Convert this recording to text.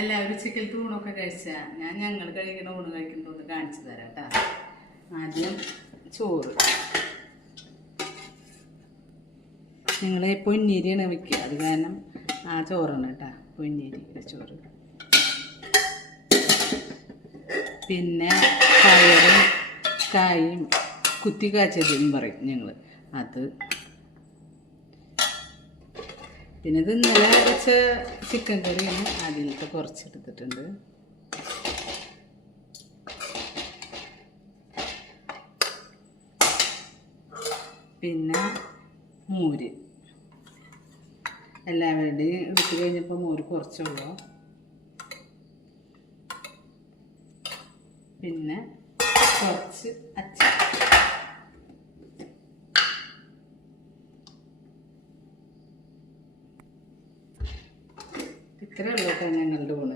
എല്ലാവരും ഉച്ചക്കലത്തെ ഊണൊക്കെ കഴിച്ചാൽ ഞങ്ങൾ കഴിക്കുന്ന ഊണ് കഴിക്കുന്നതൊന്ന് കാണിച്ചു തരാം കേട്ടോ. ആദ്യം ചോറ് നിങ്ങൾ പൊന്നീരിയാണ് വയ്ക്കുക, അത് കാരണം ആ ചോറാണ് കേട്ടോ, പൊന്നീരി ചോറ്. പിന്നെ പയറും കായും കുത്തി കാച്ചതെന്ന് പറയും ഞങ്ങൾ, അത്. പിന്നെ ഇത് ഇന്നലെ വെച്ച ചിക്കൻ കറിയാണ്, അതിലൊക്കെ കുറച്ചെടുത്തിട്ടുണ്ട്. പിന്നെ മോര് എല്ലാവരുടെയും എടുത്തു കഴിഞ്ഞപ്പോൾ മോര് കുറച്ചുള്ളൂ. പിന്നെ കുറച്ച് അച്ചാർ. ഇത്രയേ ഉള്ളൂ കേട്ടോ ഞങ്ങളുടെ ഊണ്.